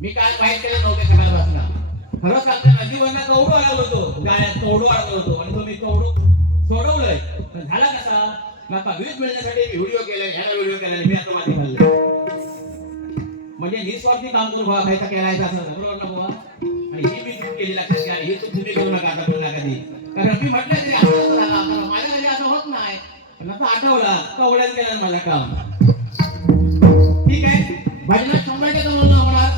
मी काय माहित केलं नव्हतं सकाळपासून. खरं सांगतो नदीवरनं कवडो आलो होतो, गाड्यात कवडो आलो होतो आणि तो मी कवडो सोडवलंय. पण झाला कसा, माका व्ह्यूज मिळण्यासाठी व्हिडिओ केले, ह्याला व्हिडिओ केला, मी आता माती खाल्लं. म्हणजे निस्वार्थी काम करून भावा खायचा केलायचा असं बरोबर ना बुवा. आणि ही मी चूक केली लक्षात घ्या, ही चूक तुम्ही करू नका आता पुन्हा कधी. कारण मी म्हटलं तरी असं झाला, माझ्या कधी असं होत नाही. पण आता आठवला कवड्यात केलं माझं काम. ठीक आहे, भजनात 100% म्हणून होणार,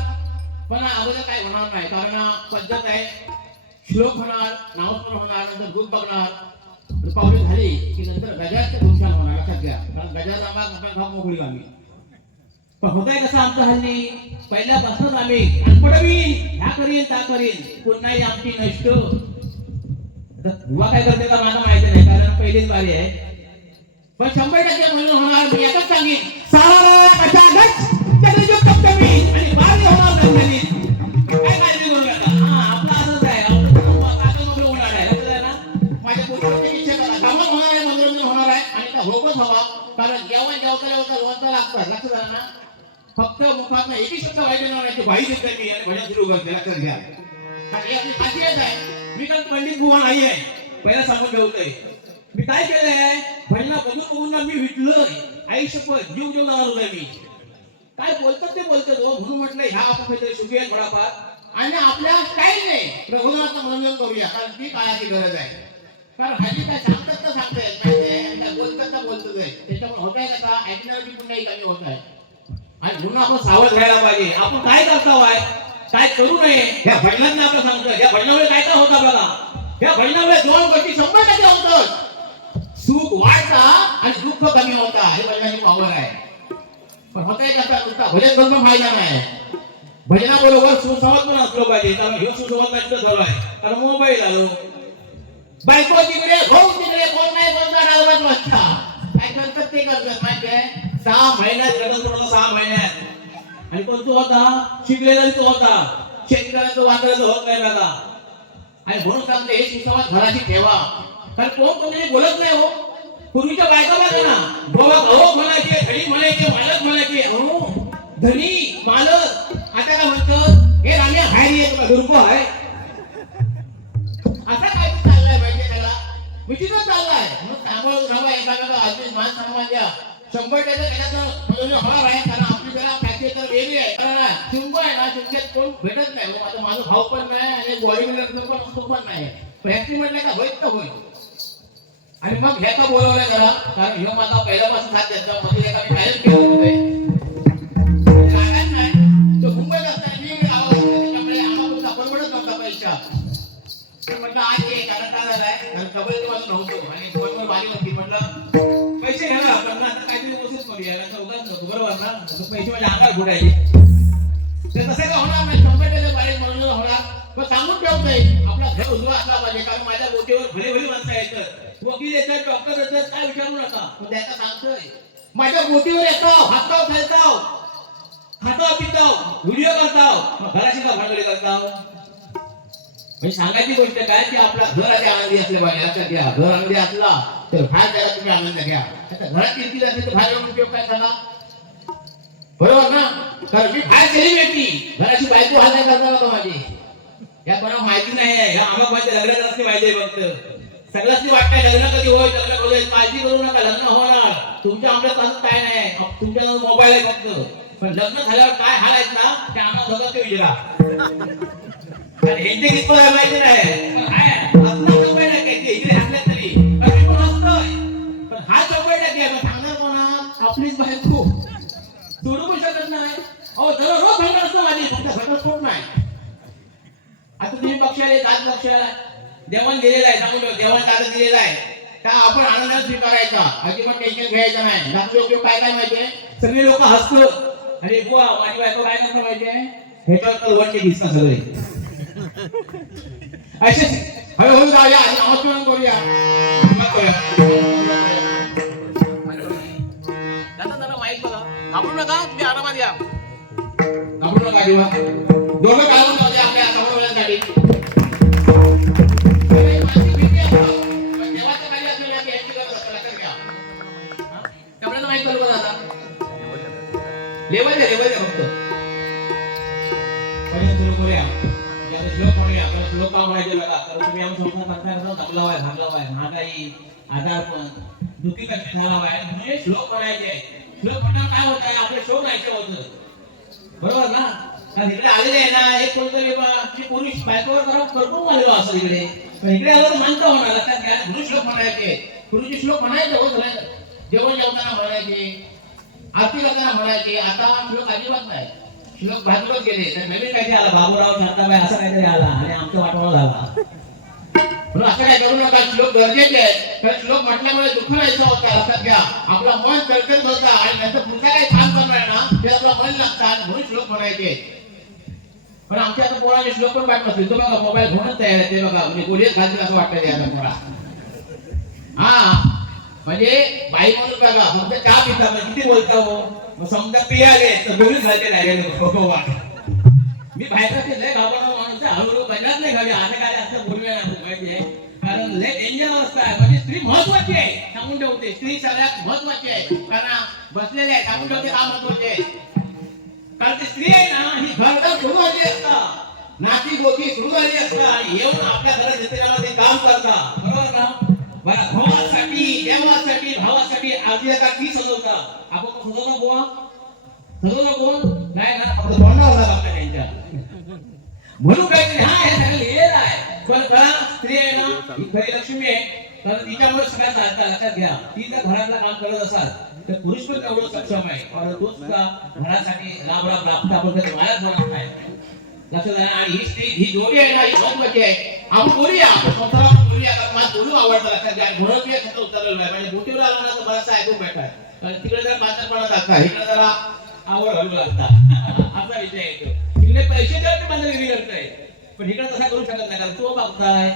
पण अगोदर काय होणार नाही. कारण पद्धत आहे, श्लोक होणार, नामस्मरण होणार, नंतर दूध बघणार, पावली झाली की नंतर गजाचं नुकसान होणार लक्षात घ्या. कारण गजाचा आंबा खाऊ मोकळी आम्ही. पण होतंय कसं आमचं हल्ली, पहिल्यापासूनच आम्ही अनपडवीन ह्या करीन त्या करीन, पुन्हा आमची नष्ट. बुवा काय करते का मला माहिती नाही, कारण पहिलीच बारी आहे. पण 100% म्हणून होणार. मी एकच सांगेन, सारा कशागच चक्रीयुक्त कमी आणि बारी होणार नाही. काय काळजी करू नका. हा आपला असंच आहे, आपलं आपलं उन्हाळा आहे लक्षात आहे ना. माझ्या पोटाची इच्छा करा, कामच होणार आहे, मनोरंजन होणार आहे आणि त्या होतच हवा. कारण जेवण जेवता लोणचं लागतं लक्षात आहे ना. फक्त मुखात एकही शब्द वाईट येणार नाही, वाई देते मी आणि भजन सुरू करते लक्षात घ्या. आणि आपली खासियत आहे, मी तर पंडित बुवा नाही आहे, पहिला सांगून ठेवतोय. मी काय केलंय, भजना बघून बघून मी विटलोय. आई शपथ जीव जीव जाणार होता मी. काय बोलतात ते बोलतात हो, म्हणून म्हटलं ह्या आपण काहीतरी शिकूया थोडाफार आणि आपल्या स्टाईलने रघुनाथचं मनोरंजन करूया. कारण ती काळाची गरज आहे. कारण हल्ली काय सांगतात तर सांगतायत माहिती, बोलतात तर बोलतच आहे. त्याच्यामुळे होत आहे कसा, ऐकण्याची पुन्हा कमी होत आहे. आणि म्हणून आपण सावध राहायला पाहिजे. आपण काय करताय, काय करू नये. या भजनांना आपण सांगतोय, या भजनामुळे काय काय होतं बघा. या भजनामुळे 2 गोष्टी 100% होतात. सुख वाढता आणि दुःख कमी होता. हे भजनाची पावर आहे. पण होतंय कसा, नुसता भजन करून फायदा नाही. भजनाबरोबर सुसंवाद पण असलो पाहिजे. कारण हे सुसंवाद नष्ट झालो आहे. कारण मोबाईल आलो, बायको तिकडे, भाऊ तिकडे, कोण नाही कोणता डावत वाजता. काय करतात ते करतात माहिती आहे. 6 महिन्यात लग्न सोडलं, 6 महिन्यात. आणि कोणतो होता, शिकलेला तो होता, शेतकऱ्याचं वांद्राचं होत नाही बघा. आणि म्हणून सांगते हे सुसंवाद घराची ठेवा. कारण कोण कोणी बोलत नाही हो. पूर्वीच्या बायका बघा ना, बाबा भाऊ म्हणायचे, धनी म्हणायचे, मालक म्हणायचे. हो धनी मालक. आता काय म्हणतं, हे राम्या बाहेर येत का दुर्गो आहे. आता काय चाललंय पाहिजे त्याला, विचित्र चाललाय. म्हणून सांभाळून राहावा. एखादा आधी मान सन्मान द्या. 100% त्याच्यात होणार आहे. कारण आपली जरा पॅकेज तर वेगळी आहे. कारण शिंगो आहे ना, शिंग्यात कोण भेटत नाही. आता माझा भाव पण नाही आणि बॉडी बिल्डर पण नाही. फॅक्टरी म्हटलं का होईल तर होईल. आणि मग ह्याचा बोलवलं जरा, कारण ह्यो माझा पहिल्यापासून साथ द्यायचा. मध्ये एका मी बाहेर गेलो होते, रागात नाही. तो मुंबईत असताना मी गावात होते, त्याच्यामुळे आम्हाला परवडत नव्हता पैसा. तर म्हटलं आज ये, कारण काय झालाय, कारण कबड्डी माझं नव्हतं आणि बरोबर बारी होती. म्हटलं पैसे घ्या, पण आता काहीतरी कोशिश करूया. उगाच नको बरोबर ना, पैसे माझ्या अंगात फुटायचे. ते तसं काय होणार नाही. 100% बारीक म्हणून होणार. पण सांगून ठेवतोय, आपला घर उजवा असला पाहिजे. कारण माझ्या गोष्टीवर भले भले माणसं येतात, वकील येतात, डॉक्टर येतात, काय विचारू नका. पण त्याचा सांगतोय, माझ्या गोटीवर येतो, हसताव खेळताव, खाताव पिताव, व्हिडिओ करताव, घराची का भांडवली करताव. म्हणजे सांगायची गोष्ट काय, की आपला घर आधी आनंदी असले पाहिजे. लक्षात घ्या, घर आनंदी असला तर बाहेर त्याला तुम्ही आनंद घ्या. आता घरात किती असेल तर बाहेर येऊन उपयोग काय झाला, बरोबर ना. कारण मी बाहेर सेलिब्रिटी, घराची बायको हाल नाही करता होता माझी. या कोणाला माहिती नाही आहे. आम्हाला माझ्या लग्नात असते माहिती आहे. फक्त सगळ्यांनी वाटतंय लग्न कधी होईल, लग्न कधी होईल. काळजी करू नका, लग्न होणार. तुमच्या आमच्या तासात काय नाही, तुमच्या मोबाईल आहे फक्त. पण लग्न झाल्यावर काय हाल आहेत ना, ते आम्हाला सगळं ते विचारा. आणि हे किती माहिती नाही. पण हाय असणार मोबाईल आहे काय, ते इकडे हाकल्यात तरी कमी पण असतोय. पण हा मोबाईल आहे, मग सांगणार कोणा, आपलीच बायको. सोडू पण शकत नाही. अहो दररोज भांडण असतं माझी, तुमच्या घटस्फोट नाही. आता तुम्ही पक्षाला दाद पक्षाला देवाण दिलेला आहे, सांगू देवाण दादा दिलेला आहे, त्या आपण आनंदाने स्वीकारायचा. अजिबात टेन्शन घ्यायचं नाही. लोक काय काय माहितीये, सगळे लोक हसतात. अरे बुवा माझी बायको काय करता माहितीये, ह्याच्यावर तर वरती दिसतात सगळे. असे हळूहळू जाऊया आणि नामस्मरण करूया. दादा माईक बघा, घाबरू नका, तुम्ही आरामात या. घाबरू नका देवा. दोघं काढून जाऊ द्या आपल्या समोरच्यासाठी. लेवल द्या फक्त. म्हणूया आता श्लोक म्हणूया कारण श्लोक का म्हणायचे बघा कारण तुम्ही आमच्या संसार करता कसं दमलावाय भागलावाय महागाई आजारपण दुःखी कष्ट झालावाय म्हणजे श्लोक म्हणायचे श्लोक म्हणताना काय होत आहे आपलं शोक ऐकलं होतं बरोबर ना कारण इकडे आलेले आहे ना एक कोणतरी पुरुष बायकोवर करपून आलेलो असं इकडे पण इकडे आलं तर शांत होणार लक्षात घ्या गुरु श्लोक म्हणायचे गुरुजी श्लोक म्हणायचे हो जेवण जेवताना म्हणायचे आरती करताना म्हणायचे आता श्लोक अजिबात नाही श्लोक भागवत गेले तर नवीन काहीतरी आला बाबूराव शांताबाई असं काहीतरी आला आणि आमचं वाटोळा झाला म्हणून असं काय करू नका श्लोक गरजेचे आहेत कारण श्लोक म्हटल्यामुळे दुःख नाहीचं होतं लक्षात घ्या आपलं मन कळकळत होतं आणि नंतर पुढचं काही काम करणार ना ते आपलं मन लागतात म्हणून श्लोक म्हणायचे पण आमच्या आता पोरांचे श्लोक पण पाठ नसतील तो बघा मोबाईल घेऊनच तयार आहे ते बघा म्हणजे कोणीच घालतील असं वाटतं आता पोरा हा म्हणजे बाई म्हणून बघा फक्त चहा पिता मग किती बोलता हो मग समजा पियाले तर बोलूच घालते डायरेक्ट मी बाहेरचे लय घाबरणार माणूस हळूहळू बजात नाही घाली आता काय असं बोलूया ना माहिती आहे कारण लय डेंजर अवस्था आहे म्हणजे स्त्री महत्वाची आहे सांगून ठेवते स्त्री सगळ्यात महत्वाची आहे कारण बसलेले आहे सांगून ठेवते का महत्वाचे कारण ती स्त्री आहे ना ही घरदार सुरू झाली असता नाती गोती सुरू झाली असता येऊन आपल्या घरात जिथे ते काम करता बरोबर ना बरं भावासाठी देवासाठी भावासाठी आजीला का ती सजवता आपण सजवणार बुवा सजवणार कोण नाही ना फक्त बोलणार झाला आपल्या त्यांच्या म्हणून काहीतरी हा हे सगळं लिहिलेलं आहे पण कळा स्त्री आहे ना ही खरी लक्ष्मी आहे तर तिच्यामुळे सगळ्या चालतात लक्षात घ्या ती जर घरातलं काम करत असाल तर पुरुष पण तेवढं सक्षम आहे पण तो सुद्धा घरासाठी राब राबता आपण कधी मायाच बनत नाही लक्षात घ्या आणि ही स्त्री ही जोडी आहे ना ही महत्वाची आहे आपण बोलूया आपण संसारात बोलूया कारण मला बोलू आवडतं लक्षात घ्या म्हणून मी असं उतरलेलं आहे म्हणजे बोटीवर आला ना तर बराचसा ऐकून भेटणार कारण तिकडे जरा पाचपणा लागतात इकडे जरा आवड घालू लागतात असा विषय येतो तिकडे पैसे जर ते बांधगिरी करताय पण इकडे तसा करू शकत नाही कारण तो बघताय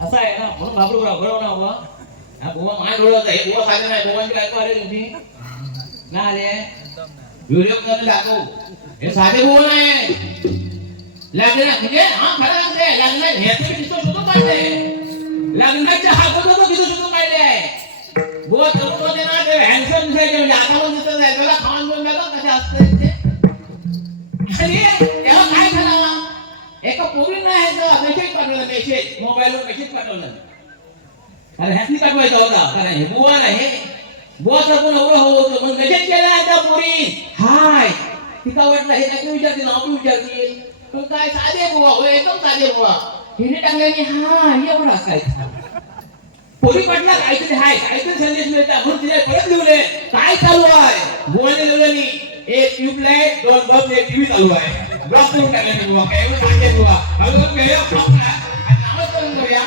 असं आहे ना म्हणून घाबरू बरोबर ना बुवा हा बुवा माय डोळत आहे बुवा साधे नाही बुवांची बायको आले तुमची ना आले व्हिडिओ करून दाखव हे साधे बुवा नाही लग्न म्हणजे हा खरं सांगते लग्न ह्याचे तिथं शोधून काढले लग्नाचे हा कोणता तिथं शोधून काढले आहे बुवा तरुण होते ना ते हँडसम दिसायचे म्हणजे आता पण दिसत नाही त्याला खाऊन घेऊन जातो कसे असते ते आणि तेव्हा काय झालं एका पोरीनं ह्याचं मेसेज पाठवलं मेसेज मोबाईलवर मेसेज पाठवलं अरे ह्याची पाठवायचा होता कारण हे बुवा नाही बुवाचा पण एवढं होतं म्हणून मेसेज केला त्या पोरी हाय तिका वाटलं हे काय विचारते नाव विचारते पण काय साधे बुवा हो एकदम साधे बुवा हिने टाकल्याने हा एवढा काय पोरी पाटला काहीतरी हाय काहीतरी संदेश मिळतात म्हणून तिने परत लिहले काय चालू आहे बुवाने लिहिलं एक ट्यूबलाइट दोन बल्ब एक टीव्ही चालू आहे ब्लॉक करून टाकले बुवा काय एवढं सांगते बुवा अगं मेरा पापा नामच करून करूया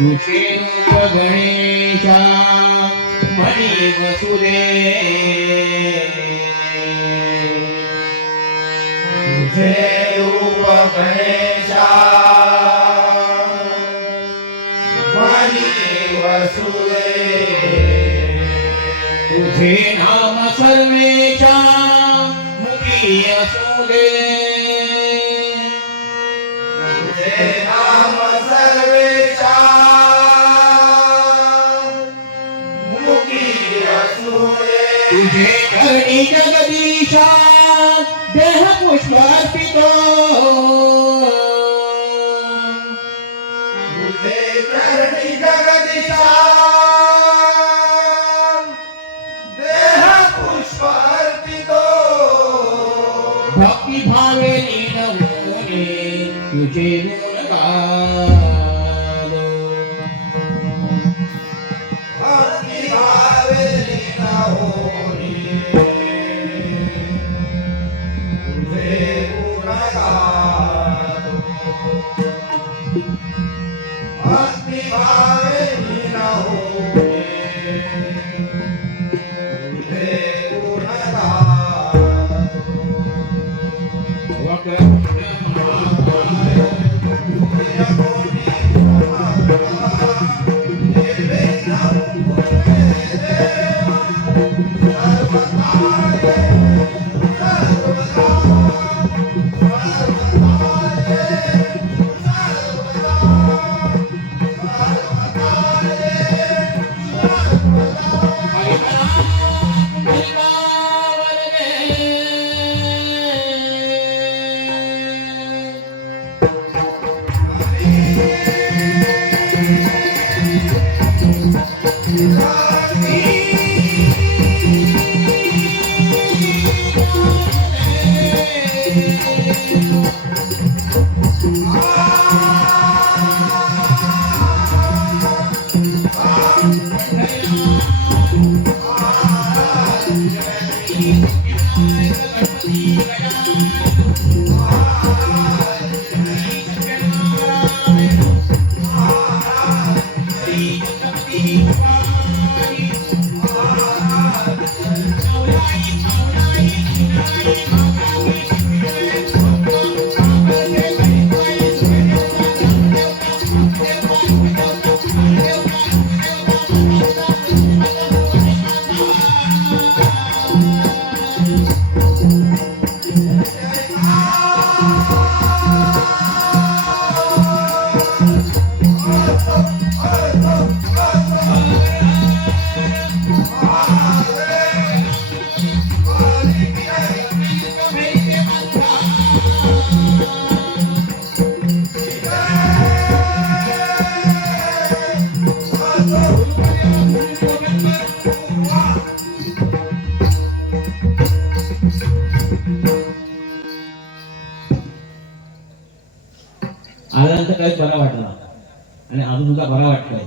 तुझे रूप गणेशा मणी वसुदे तुझे रूप गणेशा मणी वसुदे तुझे नाम सर्वेशा मुखी असुदे तुझे नाम सर्वेशा तुझे करणी जगदीशा देह पुष्पार्पितो तुझे करणी जगदीशा देह पुष्पार्पितो भक्ती भावे लीन होणे तुझे गुण आल्यानंतर काहीच बरा वाटला आणि अजून सुद्धा बरा वाटतंय.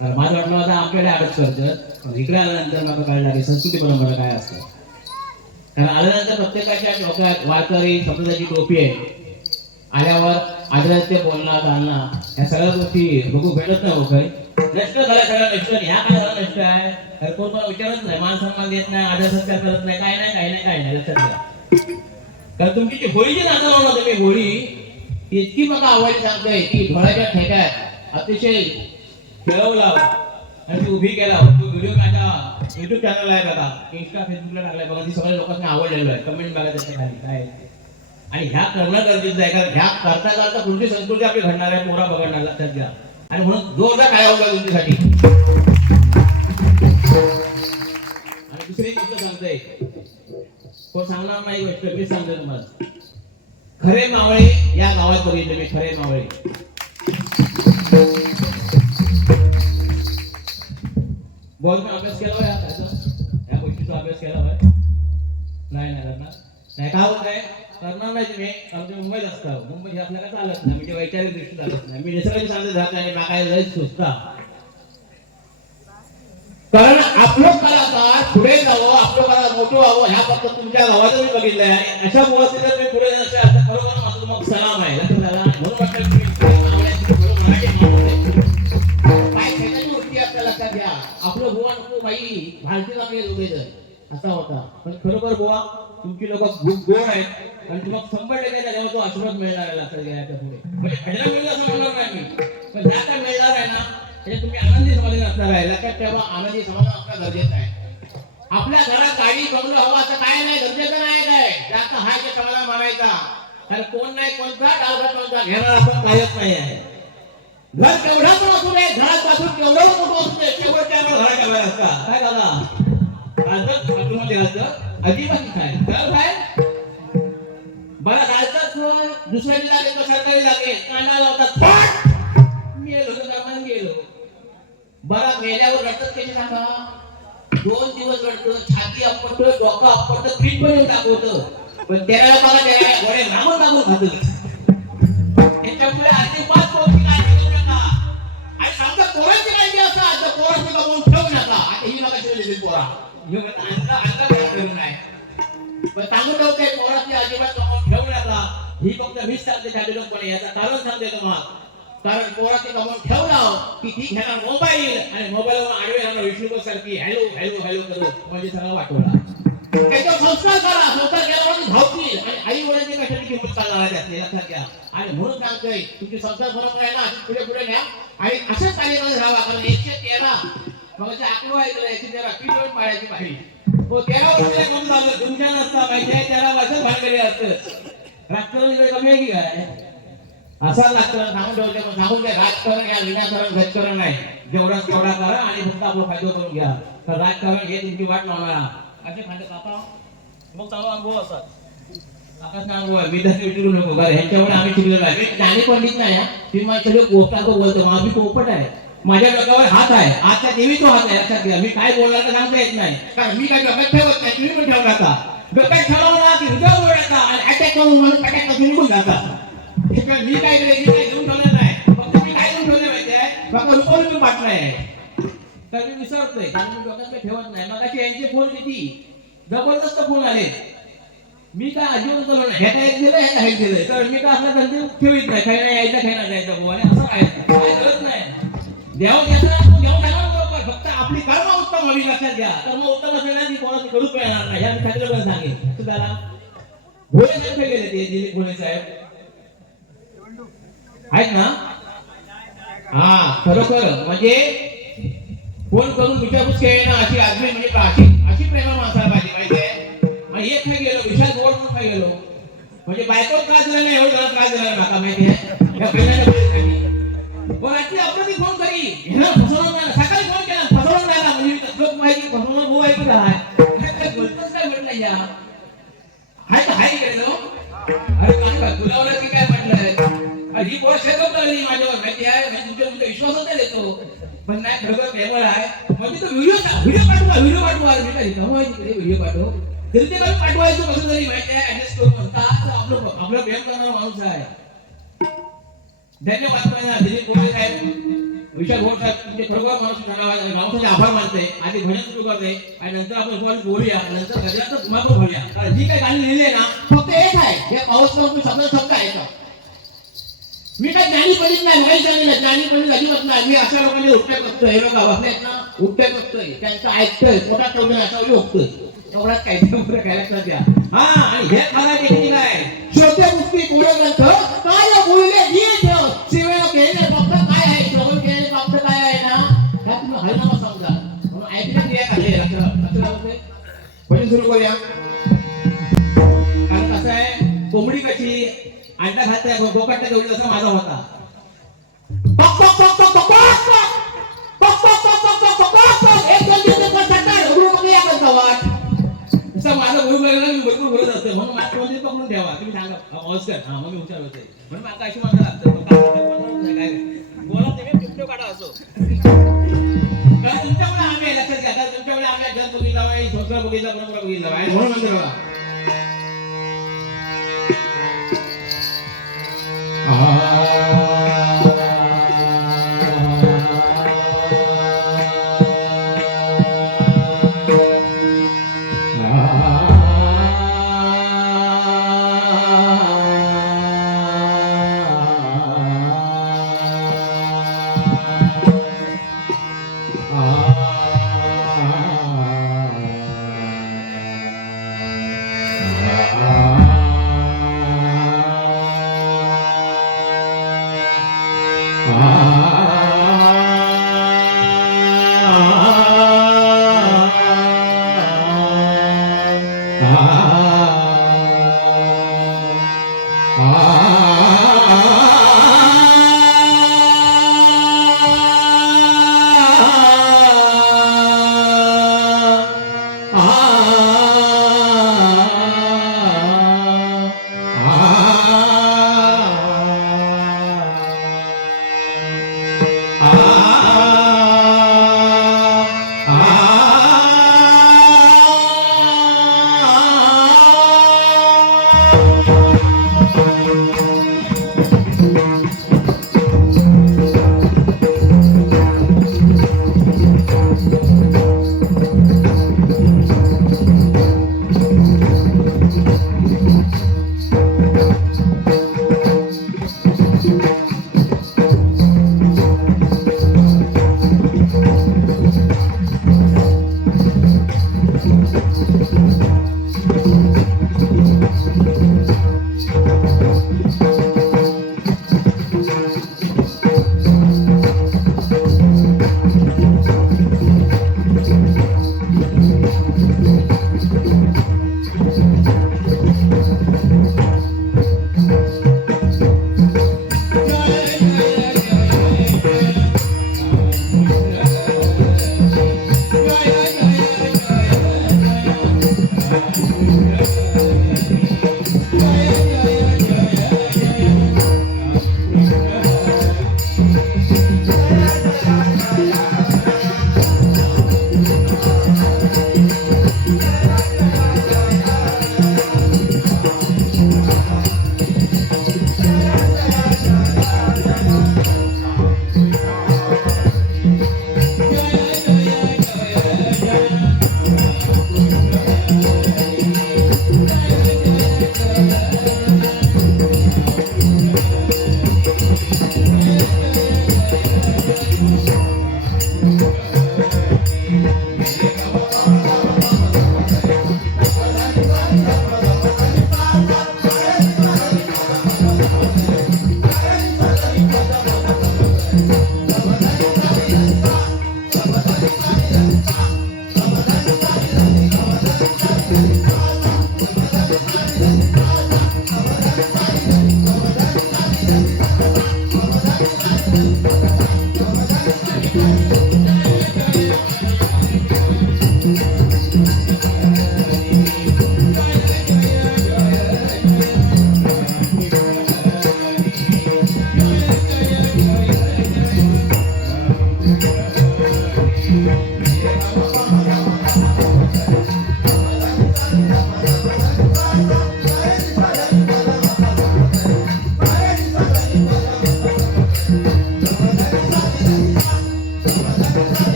कारण माझं वाटलं आता आपल्याकडे अडच करतात, इकडे आल्यानंतर मला कळलं की संस्कृती परंपरा काय असतं. कारण आल्यानंतर प्रत्येकाच्या डोक्यात वारकरी संप्रदायाची टोपी आहे. आल्यावर आदराचे बोलणं चालणं ह्या सगळ्या गोष्टी बघू भेटत नाही. हो काही नष्ट झाल्या, सगळ्या नष्ट. ह्या काय झालं नष्ट आहे तर कोण मला विचारत नाही, मान सन्मान देत नाही, आदर सत्कार करत नाही, काय नाही काय नाही काय नाही. लक्षात घ्या. कारण तुमची जी होळी जी नाचवणार ना तुम्ही, होळी इतकी मला आवडली सांगतोय की ढोळ्याच्या ठेक्यात अतिशय खेळवला आणि ती उभी केला. तो व्हिडिओ माझ्या युट्यूब चॅनल आहे बघा, इंस्टा फेसबुकला टाकलाय बघा. ती सगळ्या लोकांना आवडलेलं आहे. कमेंट बघा त्याच्या खाली काय. आणि ह्या करणं गरजेचं आहे, कारण ह्या करता करता पुढची संस्कृती आपली घडणार आहे, पोरा बघणार. लक्षात घ्या. आणि म्हणून जोरदार काय होगा तुमच्यासाठी. आणि दुसरी गोष्ट सांगतोय, कोण सांगणार नाही गोष्ट, मी सांगतो तुम्हाला. खरे मावळे या गावात बघितले मी, खरे मावळे. बहुत मी अभ्यास केला या गोष्टीचा अभ्यास केला नाही करणार नाही. काय होत आहे करणार नाही तुम्ही. आमच्या मुंबईत असतं, मुंबईत आपल्याला चालत नाही, म्हणजे वैचारिक दृष्टी चालत नाही. मी निसर्गाची सांगत जात नाही, काय लय सुचता. कारण आपलं कलाकार पुढे जावं, आपलं कला मोठं व्हावं ह्या फक्त तुमच्या गावात मी बघितलंय. आणि अशा परिस्थितीत मी पुढे खरोखर माझं तुम्हाला सलाम आहे. लक्षात झाला. म्हणून वाटतं गोष्टी आपल्या लक्षात घ्या. आपलं बुवा नको बाई भारतीय आपले लोक असा होता. पण खरोखर बुवा तुमची लोक खूप गोड आहेत आणि तुम्हाला 100% जेव्हा तो आशीर्वाद मिळणार आहे. लक्षात घ्या. पुढे म्हणजे खजरा मिळेल असं म्हणणार नाही मी, पण ज्या काय मिळणार आहे ना म्हणजे तुम्ही आनंदी समाधान असणार आहे. लक्षात ठेवा, आनंदी समाधान असणं गरजेचं आहे. आपल्या घरात गाडी बंगलो हवा असं काय नाही, गरजेचं नाही काय. जास्त हाय ते समाधान मानायचा. कारण कोण नाही कोणता डालघाट कोणता घेणार असं काहीच नाही आहे. घर केवढा पण असू दे, घरात पासून केवढं मोठं असू दे, शेवटच्या घराच्या बाहेर असता काय दादा बाथरूममध्ये राहतं अजिबात काय घर बाहेर. बरं घालतात दुसऱ्या जागे सरकारी जागे कांदा लावतात, गेलो तर गेलो. बरं मेल्यावर रडतात कशी सांगा. 2 दिवस रडतो, छाती आपटतो, डोकं आपटतं, पीठ पण येऊन दाखवतं. पण त्याला बघा त्या गोळे लांबून खातो. त्याच्यामुळे त्यामुळे अजिबात कोणती काळजी करू नका आणि समजा पोरांची काळजी असतात तर पोरांची कमवून ठेवू नका. आता ही नका ठेवली पोरा हे म्हणतात अंगा करू नाही पण सांगून ठेवते पोरांची अजिबात कमवून ठेवू नका. ही फक्त मीच सांगते जागरूकपणे याचं कारण सांगते तुम्हाला. कारण पोराची कमवून ठेवला की ती घेणार मोबाईल आणि मोबाईलवर आडवे राहणार विष्णू सारखी हॅलो हॅलो हॅलो करू म्हणजे सगळं वाटवला. त्याच्यावर संस्कार करा. संस्कार केल्यावर धावतील आणि आई वडिलांची कशाची किंमत चालणार त्यातली लक्षात घ्या. आणि म्हणून सांगतोय तुमची संस्कार बरोबर आहे ना पुढे पुढे न्या आणि अशाच तालीमध्ये राहावा. कारण 113 मग आकडा ऐकलं 113 किलोमीटर पाळायची पाहिजे हो 13 वर्षाला कोण झालं तुमच्या नसता माहिती आहे 13 वर्ष भांडलेले असतं. राजकारण कमी आहे की काय असं लागतं सांगून ठेवते पण सांगून द्या राजकारण या विनाकारण राजकारण नाही. जेवढा तेवढा करा आणि फक्त आपला फायदा करून घ्या. तर राजकारण हे तुमची वाट लावणार असे खाते काका मग चांगला अनुभव असतात आकाश अनुभव आहे विद्यार्थी विचारू नको बरं ह्यांच्यामुळे आम्ही शिकलेलो आहे. मी ज्ञानी पंडित नाही तुम्ही माझे सगळे कोपटाको बोलतो माझी पोपट आहे. माझ्या डोक्यावर हात आहे आजच्या देवी तो हात आहे लक्षात घ्या. मी काय बोलणार तर सांगता येत नाही कारण मी काय डोक्यात ठेवत नाही तुम्ही पण ठेवू नका. डोक्यात ठेवला की हृदय बोलायचा आणि अटॅक करून म्हणून अटॅक करून निघून जाता. मी काय केलं मी काय घेऊन ठेवलं नाही फक्त मी काय घेऊन ठेवलं माहिती आहे बाबा रुपये मी पाठला आहे तर मी विसरतोय कारण मी डोक्यात ठेवत नाही. मग यांचे फोन किती जबरदस्त फोन आले मी काय अजिबात बोललो नाही ह्याचा एक दिलं ह्याचा हेल्प दिलं तर मी काय असला तर ठेवीत नाही काही नाही यायचा काही नाही जायचा भाऊ आणि असं काय करत नाही. देवा घेऊन जाणार बरोबर फक्त आपली कर्म उत्तम व्हावी लक्षात घ्या. कर्म उत्तम असेल ना ती कोणाची करूच मिळणार नाही. ह्या मी खात्री सांगेन सुद्धा भोळे साहेब गेले ते दिलीप भोळे साहेब आहेत ना हा खरोखर म्हणजे फोन करून विचारपूस केली ना अशी आदमी म्हणजे अशी प्रेमा माणसाला पाहिजे माहितीये. आणि एक खाई गेलो विशाल गोड म्हणून खाई गेलो म्हणजे बायको त्रास दिला नाही एवढं त्रास दिला नका माहिती आहे या प्रेमाने पण रात्री आपण फोन करी ह्याला फसवणूक नाही सकाळी फोन केला फसवणूक नाही म्हणजे लोक माहिती फसवणूक भाऊ ऐकत आहे बोलतोच काय म्हटलं या हाय का हाय गेलो अरे काय तुला की काय म्हटलंय ही पोर शेकत आली माझ्यावर माहिती आहे तुमच्या विश्वासच नाही देतो पण नाही खरोखर फेमर आहे म्हणजे तो व्हिडिओ पाठवा मी काय व्हिडिओ पाठव तरी ते काही पाठवायचं कसं तरी माहिती आहे ऍडजस्ट करून म्हणतात आपलं प्रेम करणारा माणूस आहे. धन्यवाद दिलीप भोळे साहेब विशाल भोळे साहेब तुमचे खरोखर माणूस गावचे आभार मानते आधी भजन सुरू करते आणि नंतर आपण बोलूया नंतर गजराचं तुम्हाला पण बोलूया कारण जी काही गाणी लिहिली आहे ना फक्त एक आहे हे पाऊस तुम्ही शब्द आहे का मी काय ज्ञानी पंडित नाही माहीत सांगितलं ज्ञानी पंडित अजिबात नाही. मी अशा लोकांनी उपट्या बघतोय हे लोक बसले आहेत ना उपट्या बघतोय त्यांचं ऐकतोय पोटात ठेवतोय असा बघतोय तेवढाच काय काय लक्षात द्या. हा आणि हे खरा टेक्निक आहे श्रोते पुष्टी कोण ग्रंथ काय बोलले गीत शिवे केले फक्त काय आहे श्रवण केलेले फक्त काय आहे ना ह्या तुम्ही हरिनाम समजा म्हणून ऐकण्यात क्रिया काढली लक्षात भजन सुरू करूया. कारण कसं आहे कोंबडी कशी अंडा खाते बोकाटच्या जवळ जसा माझा होता माझा गुरु मी भरपूर बोलत असतो म्हणून माझ्या म्हणजे पकडून ठेवा तुम्ही सांगा ऑस्कर हा मग मी हुशार होते म्हणून मला अशी मागं लागतं काय बोला तुम्ही पिंपटो काढा असो कारण तुमच्यामुळे आम्ही लक्षात घ्या तुमच्यामुळे आम्ही घर बघितला आहे संस्कार बघितला परंपरा बघितला आहे म्हणून म्हणतो बघा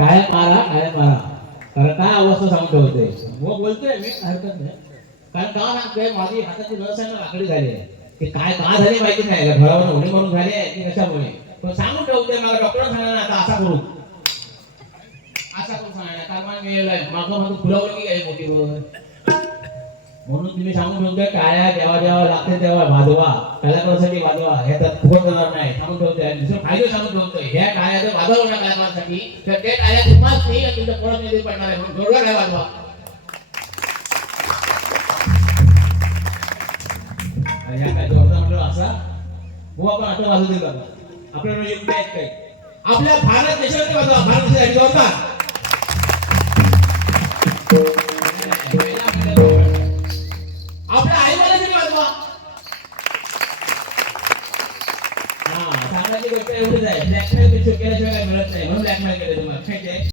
काय मारा कारण काय अवस्था सांगतो होते मग बोलतोय मी हरकत नाही कारण का सांगतोय माझी हाताची नस आहे ना वाकडी झाली आहे ते काय का झाली माहिती नाही का घरावर होणे म्हणून झाली आहे की कशामुळे पण सांगून ठेवतोय मला डॉक्टर सांगा ना आता असा करू सांगा कारण मी मागं फुलावलं की काही मोठी म्हणून तुम्ही सांगून ठेवतोय टाळ्या जेव्हा लागते तेव्हा वाजवा कलाकारांसाठी वाजवा ह्याचा फुकट जाणार नाही सांगून ठेवतोय दुसरं फायदे सांगून ठेवतोय ह्या टाळ्या जर वाजवल्या कलाकारांसाठी तर ते टाळ्या तुम्हाच नाही आणि तुमच्या पोरात नाही पडणार आहे म्हणून जोरदार टाळ्या वाजवा ह्या काय जोरदार म्हटलं असा हो आपण आता वाजवतील का आपल्याला युक्त आहेत काही आपल्या भारत देशामध्ये वाजवा भारत देशासाठी जोरदार आपल्या आई वडिलांसाठी वाजवा हा सांगायची गोष्ट एवढीच आहे ब्लॅकमेल केल्याशिवाय काय मिळत नाही म्हणून ब्लॅकमेल केलं तुम्हाला